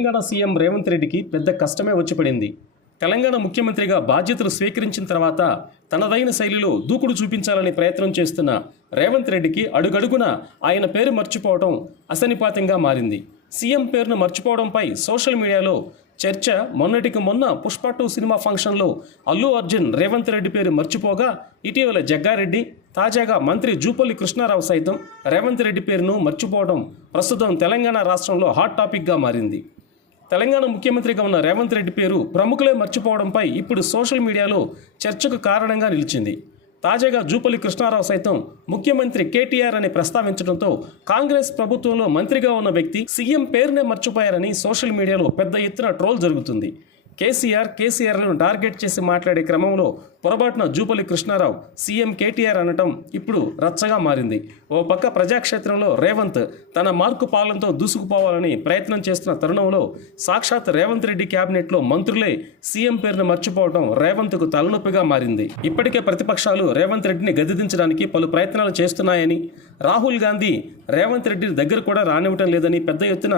Telangana CM Revanth రెడ్డికి పెద్ద కష్టమే వచ్చి పడింది. తెలంగాణ ముఖ్యమంత్రిగా బాధ్యతలు స్వీకరించిన తర్వాత తనదైన శైలిలో దూకుడు చూపించాలని ప్రయత్నం చేస్తున్న రేవంత్ రెడ్డికి అడుగడుగున ఆయన పేరు మర్చిపోవడం అసనిపాతంగా మారింది. సీఎం పేరును మర్చిపోవడంపై సోషల్ మీడియాలో చర్చ మొన్నటికి మొన్న పుష్ప 2 సినిమా ఫంక్షన్లో అల్లు అర్జున్ రేవంత్ రెడ్డి పేరు మర్చిపోగా, ఇటీవల జగ్గారెడ్డి, తాజాగా మంత్రి జూపల్లి కృష్ణారావు సైతం రేవంత్ రెడ్డి పేరును మర్చిపోవడం ప్రస్తుతం తెలంగాణ రాష్ట్రంలో హాట్ టాపిక్గా మారింది. తెలంగాణ ముఖ్యమంత్రిగా ఉన్న రేవంత్ రెడ్డి పేరు ప్రముఖులే మర్చిపోవడంపై ఇప్పుడు సోషల్ మీడియాలో చర్చకు కారణంగా నిలిచింది. తాజాగా జూపల్లి కృష్ణారావు సైతం ముఖ్యమంత్రి కేటీఆర్ అని ప్రస్తావించడంతో కాంగ్రెస్ ప్రభుత్వంలో మంత్రిగా ఉన్న వ్యక్తి సీఎం పేరునే మర్చిపోయారని సోషల్ మీడియాలో పెద్ద ఎత్తున ట్రోల్ జరుగుతుంది. కేసీఆర్లను టార్గెట్ చేసి మాట్లాడే క్రమంలో పొరపాటున జూపల్లి కృష్ణారావు సీఎం కేటీఆర్ అనటం ఇప్పుడు రచ్చగా మారింది. ఓ పక్క ప్రజాక్షేత్రంలో రేవంత్ తన మార్కు పాలనతో దూసుకుపోవాలని ప్రయత్నం చేస్తున్న తరుణంలో సాక్షాత్ రేవంత్ రెడ్డి క్యాబినెట్లో మంత్రులే సీఎం పేరును మర్చిపోవడం రేవంత్కు తలనొప్పిగా మారింది. ఇప్పటికే ప్రతిపక్షాలు రేవంత్ రెడ్డిని గద్దెదించడానికి పలు ప్రయత్నాలు చేస్తున్నాయని, రాహుల్ గాంధీ రేవంత్ రెడ్డి దగ్గర కూడా రానివ్వటం లేదని పెద్ద ఎత్తున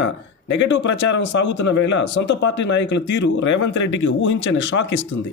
నెగటివ్ ప్రచారం సాగుతున్న వేళ సొంత పార్టీ నాయకుల తీరు రేవంత్ రెడ్డికి ఊహించని షాక్ ఇస్తుంది.